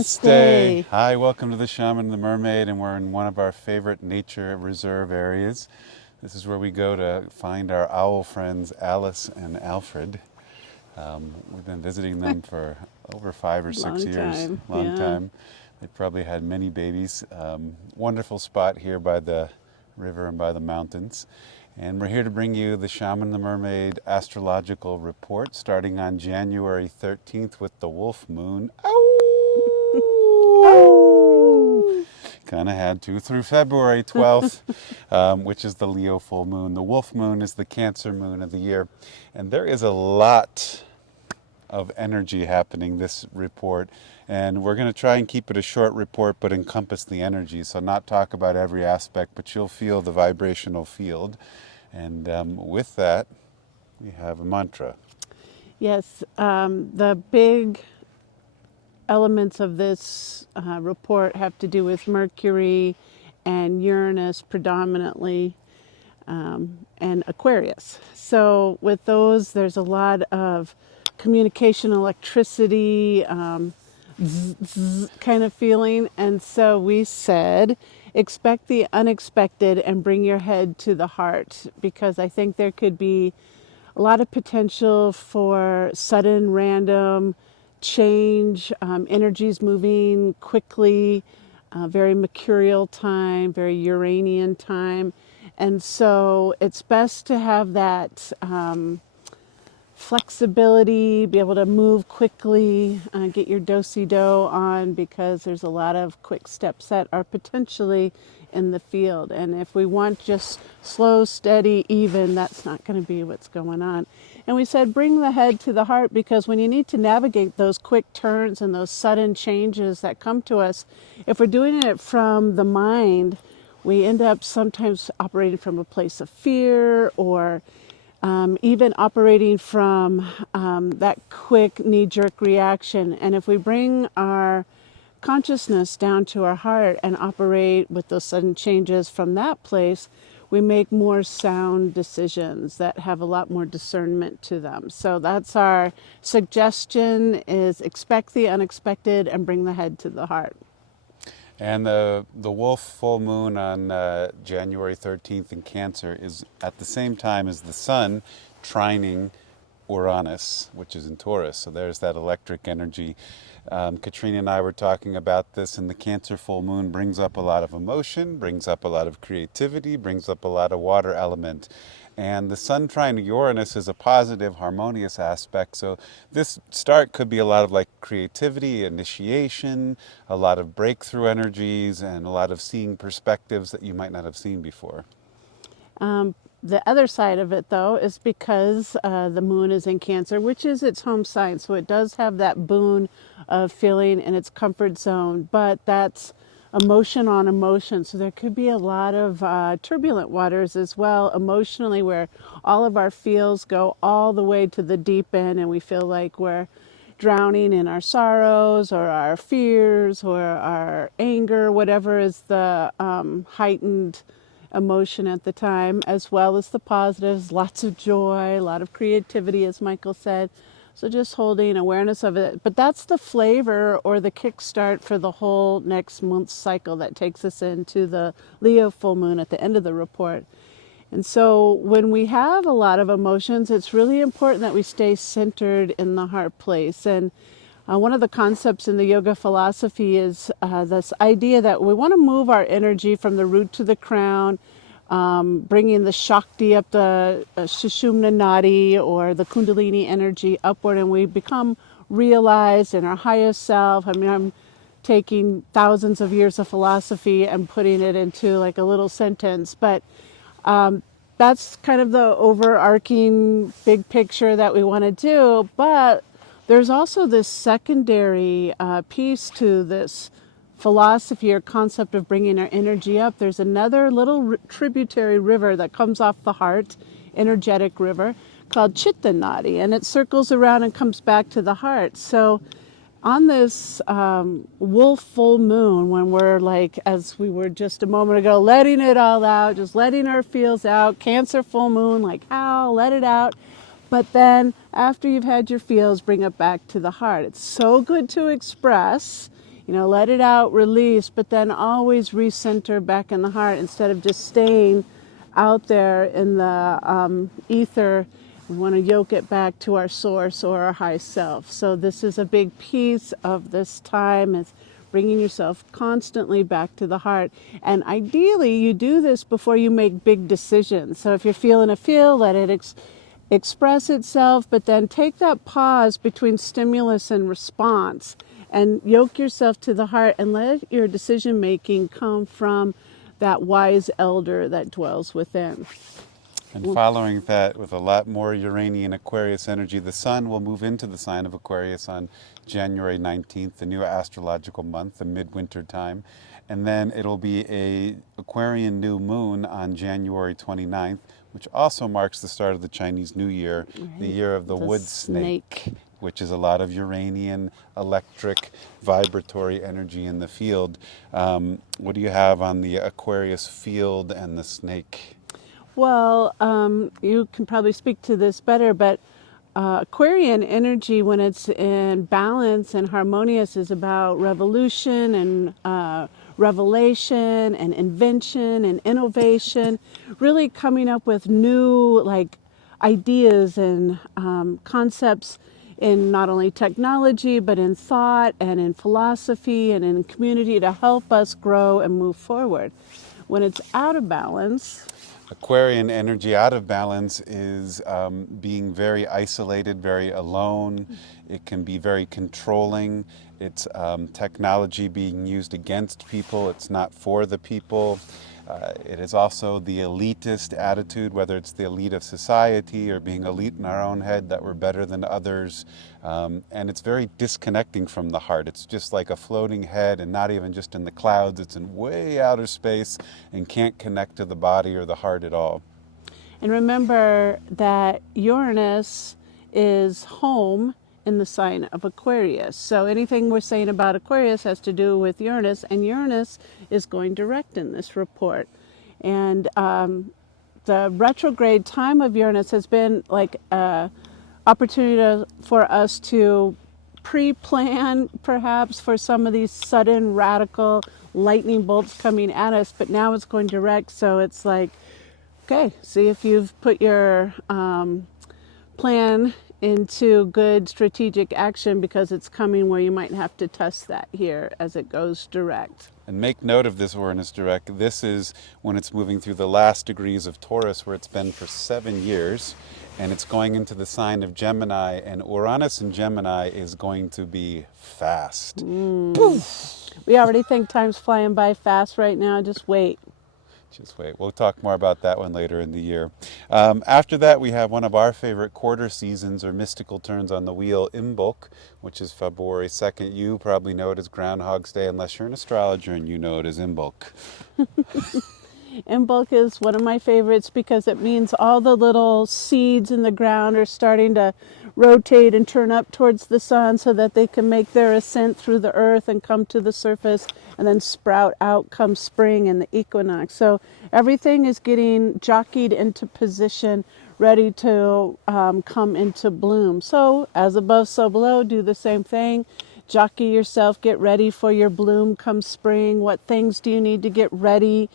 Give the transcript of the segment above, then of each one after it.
Namaste. Hi, welcome to the Shaman and the Mermaid, and we're in one of our favorite nature reserve areas. This is where we go to find our owl friends Alice and Alfred. We've been visiting them for over 5 or 6 years, Long time, long yeah. time. They've probably had many babies. Wonderful spot here by the river and by the mountains. And we're here to bring you the Shaman and the Mermaid Astrological Report starting on January 13th with the wolf moon. Oh! Kind of had to through February 12th, which is the Leo full moon. The wolf moon is the Cancer moon of the year. And there is a lot of energy happening this report, and we're going to try and keep it a short report but encompass the energy, so not talk about every aspect, but you'll feel the vibrational field. And with that, we have a mantra. Yes, the big elements of this report have to do with Mercury and Uranus predominantly, and Aquarius. So with those, there's a lot of communication, electricity, kind of feeling. And so we said, expect the unexpected and bring your head to the heart, because I think there could be a lot of potential for sudden, random change, energies moving quickly, very mercurial time, very Uranian time. And so it's best to have that flexibility, be able to move quickly, get your do-si-do on, because there's a lot of quick steps that are potentially in the field. And if we want just slow, steady, even, that's not going to be what's going on. And we said bring the head to the heart, because when you need to navigate those quick turns and those sudden changes that come to us, if we're doing it from the mind, we end up sometimes operating from a place of fear, or even operating from that quick knee-jerk reaction. And if we bring our consciousness down to our heart and operate with those sudden changes from that place, we make more sound decisions that have a lot more discernment to them. So that's our suggestion, is expect the unexpected and bring the head to the heart. And the wolf full moon on January 13th in Cancer is at the same time as the sun trining Uranus, which is in Taurus. So there's that electric energy. Katrina and I were talking about this, and the Cancer full moon brings up a lot of emotion, brings up a lot of creativity, brings up a lot of water element. And the sun trine Uranus is a positive, harmonious aspect. So this start could be a lot of like creativity, initiation, a lot of breakthrough energies, and a lot of seeing perspectives that you might not have seen before. The other side of it, though, is because the moon is in Cancer, which is its home sign. So it does have that boon of feeling in its comfort zone, but that's emotion on emotion. So there could be a lot of turbulent waters as well, emotionally, where all of our feels go all the way to the deep end, and we feel like we're drowning in our sorrows or our fears or our anger, whatever is the heightened emotion at the time, as well as the positives, lots of joy, a lot of creativity, as Michael said. So just holding awareness of it. But that's the flavor or the kickstart for the whole next month cycle that takes us into the Leo full moon at the end of the report. And so when we have a lot of emotions, it's really important that we stay centered in the heart place. And one of the concepts in the yoga philosophy is this idea that we want to move our energy from the root to the crown, bringing the Shakti up the Sushumna Nadi, or the Kundalini energy upward, and we become realized in our highest self. I mean, I'm taking thousands of years of philosophy and putting it into like a little sentence, but that's kind of the overarching big picture that we want to do. But there's also this secondary piece to this philosophy or concept of bringing our energy up. There's another little tributary river that comes off the heart, energetic river, called Chitta Nadi, and it circles around and comes back to the heart. So on this wolf full moon, when we're like, as we were just a moment ago, letting it all out, just letting our feels out, Cancer full moon, like how, let it out. But then after you've had your feels, bring it back to the heart. It's so good to express let it out, release, but then always recenter back in the heart instead of just staying out there in the ether. We want to yoke it back to our source or our high self. So this is a big piece of this time, is bringing yourself constantly back to the heart. And ideally, you do this before you make big decisions. So if you're feeling a feel, let it express itself, but then take that pause between stimulus and response and yoke yourself to the heart and let your decision making come from that wise elder that dwells within. And following that, with a lot more Uranian Aquarius energy, the sun will move into the sign of Aquarius on January 19th, the new astrological month, the midwinter time. And then it'll be a Aquarian new moon on January 29th, which also marks the start of the Chinese New Year, the year of the wood snake, which is a lot of Uranian electric vibratory energy in the field. What do you have on the Aquarius field and the snake? Well, you can probably speak to this better, but Aquarian energy, when it's in balance and harmonious, is about revolution and revelation and invention and innovation, really coming up with new ideas and concepts in not only technology, but in thought and in philosophy and in community to help us grow and move forward. When it's out of balance, Aquarian energy out of balance is being very isolated, very alone. It can be very controlling. It's technology being used against people. It's not for the people. It is also the elitist attitude, whether it's the elite of society or being elite in our own head that we're better than others. And it's very disconnecting from the heart. It's just like a floating head, and not even just in the clouds. It's in way outer space and can't connect to the body or the heart at all. and remember that Uranus is home in the sign of Aquarius. So anything we're saying about Aquarius has to do with Uranus, and Uranus is going direct in this report. And the retrograde time of Uranus has been like a opportunity for us to pre-plan perhaps for some of these sudden radical lightning bolts coming at us, but now it's going direct. So it's like, okay, see if you've put your plan into good strategic action, because it's coming where you might have to test that here as it goes direct. And make note of this Uranus direct. This is when it's moving through the last degrees of Taurus, where it's been for 7 years, and it's going into the sign of Gemini, and Uranus in Gemini is going to be fast. We already think time's flying by fast right now. Just wait. Just wait. We'll talk more about that one later in the year. After that, we have one of our favorite quarter seasons or mystical turns on the wheel, Imbolc, which is February 2nd. You probably know it as Groundhog's Day, unless you're an astrologer and you know it as Imbolc. Imbolc is one of my favorites because it means all the little seeds in the ground are starting to rotate and turn up towards the sun so that they can make their ascent through the earth and come to the surface and then sprout out come spring and the equinox. So everything is getting jockeyed into position, ready to come into bloom. So as above, so below, do the same thing. Jockey yourself, get ready for your bloom come spring. What things do you need to get ready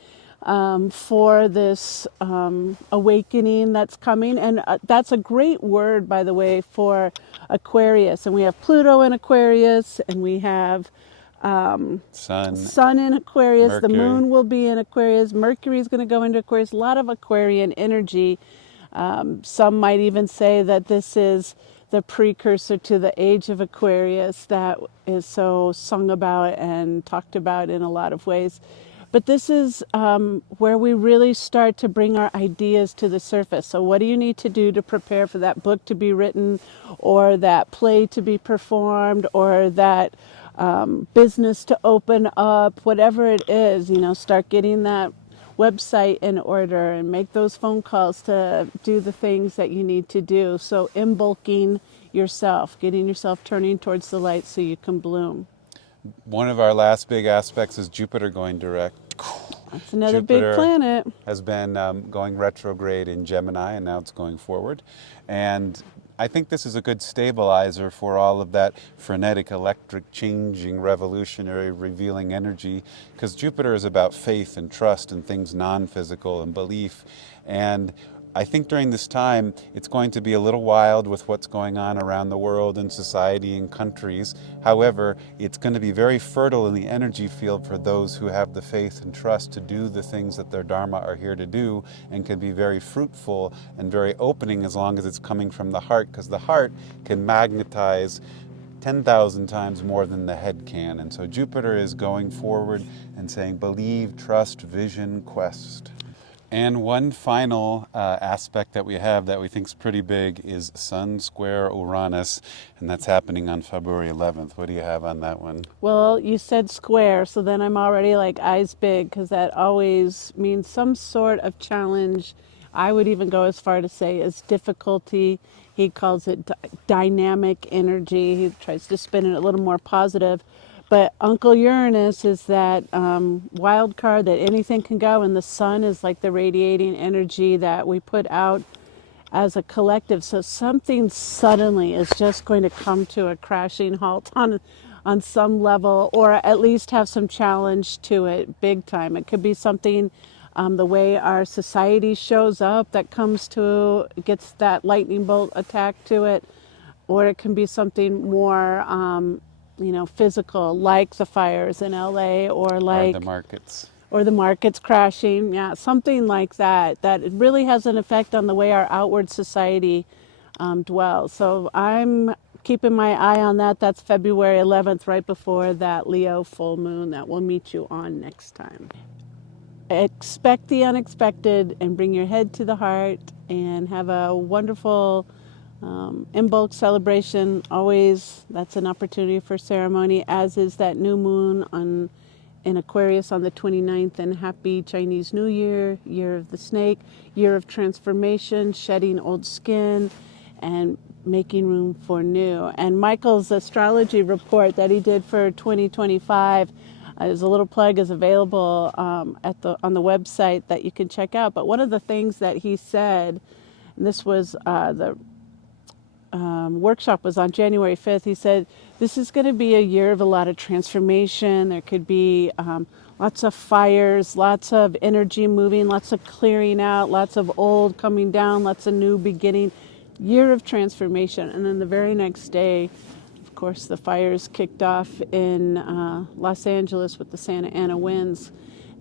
for this awakening that's coming? And that's a great word, by the way, for Aquarius. And we have Pluto in Aquarius, and we have Sun in Aquarius. Mercury. The moon will be in Aquarius. Mercury is going to go into Aquarius. A lot of Aquarian energy. Some might even say that this is the precursor to the age of Aquarius that is so sung about and talked about in a lot of ways. But this is where we really start to bring our ideas to the surface. So what do you need to do to prepare for that book to be written, or that play to be performed, or that business to open up? Whatever it is, start getting that website in order and make those phone calls to do the things that you need to do. So embulking yourself, getting yourself turning towards the light so you can bloom. One of our last big aspects is Jupiter going direct. That's another Jupiter big planet. has been going retrograde in Gemini, and now it's going forward. And I think this is a good stabilizer for all of that frenetic, electric, changing, revolutionary, revealing energy, because Jupiter is about faith and trust and things non-physical and belief. And I think during this time, it's going to be a little wild with what's going on around the world and society and countries. However, it's going to be very fertile in the energy field for those who have the faith and trust to do the things that their Dharma are here to do, and can be very fruitful and very opening as long as it's coming from the heart, because the heart can magnetize 10,000 times more than the head can. And so Jupiter is going forward and saying, believe, trust, vision, quest. And one final aspect that we have that we think is pretty big is Sun square Uranus, and that's happening on February 11th. What do you have on that one? Well, you said square, so then I'm already like eyes big, because that always means some sort of challenge. I would even go as far to say as difficulty. He calls it dynamic energy. He tries to spin it a little more positive. But Uncle Uranus is that wild card that anything can go, and the sun is like the radiating energy that we put out as a collective. So something suddenly is just going to come to a crashing halt on some level, or at least have some challenge to it big time. It could be something, the way our society shows up, that gets that lightning bolt attack to it, or it can be something more physical, like the fires in LA, or Or the markets. the markets crashing. Yeah, something like that. That it really has an effect on the way our outward society dwells. So I'm keeping my eye on that. That's February 11th, right before that Leo full moon that we'll meet you on next time. Expect the unexpected and bring your head to the heart, and have a wonderful Imbolc celebration. Always, that's an opportunity for ceremony, as is that new moon in Aquarius on the 29th. And happy Chinese New Year, Year of the Snake, Year of Transformation, shedding old skin and making room for new. And Michael's astrology report that he did for 2025, as a little plug, is available on the website that you can check out. But one of the things that he said, and this was the workshop was on January 5th. He said, this is going to be a year of a lot of transformation. There could be lots of fires, lots of energy moving, lots of clearing out, lots of old coming down, lots of new beginning. Year of transformation. And then the very next day, of course, the fires kicked off in Los Angeles with the Santa Ana winds.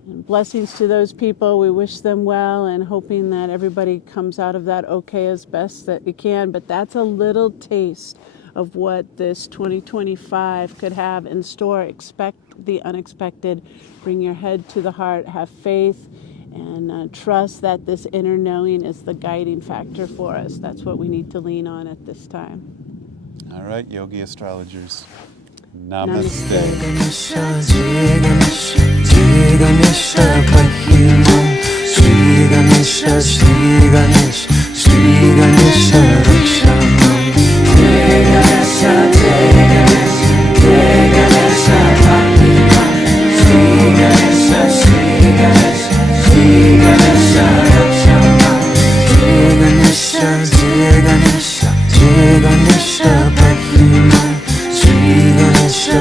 And blessings to those people. We wish them well, and hoping that everybody comes out of that okay as best that you can. But that's a little taste of what this 2025 could have in store. Expect the unexpected. Bring your head to the heart. Have faith, and trust that this inner knowing is the guiding factor for us. That's what we need to lean on at this time. All right, Yogi astrologers. Namaste. Namaste. Shri Ganesha Pahimu, Shri Ganesha, Shri Ganesha, Shri Ganesha Rakshamam. Jai Ganesha, Jai Ganesha, Jai Ganesha Pahimu, Shri Ganesha, Shri Ganesha, Shri Ganesha Rakshamam. Jai Ganesha, Jai Ganesha, Jai Ganesha Pahimu, Shri Ganesha.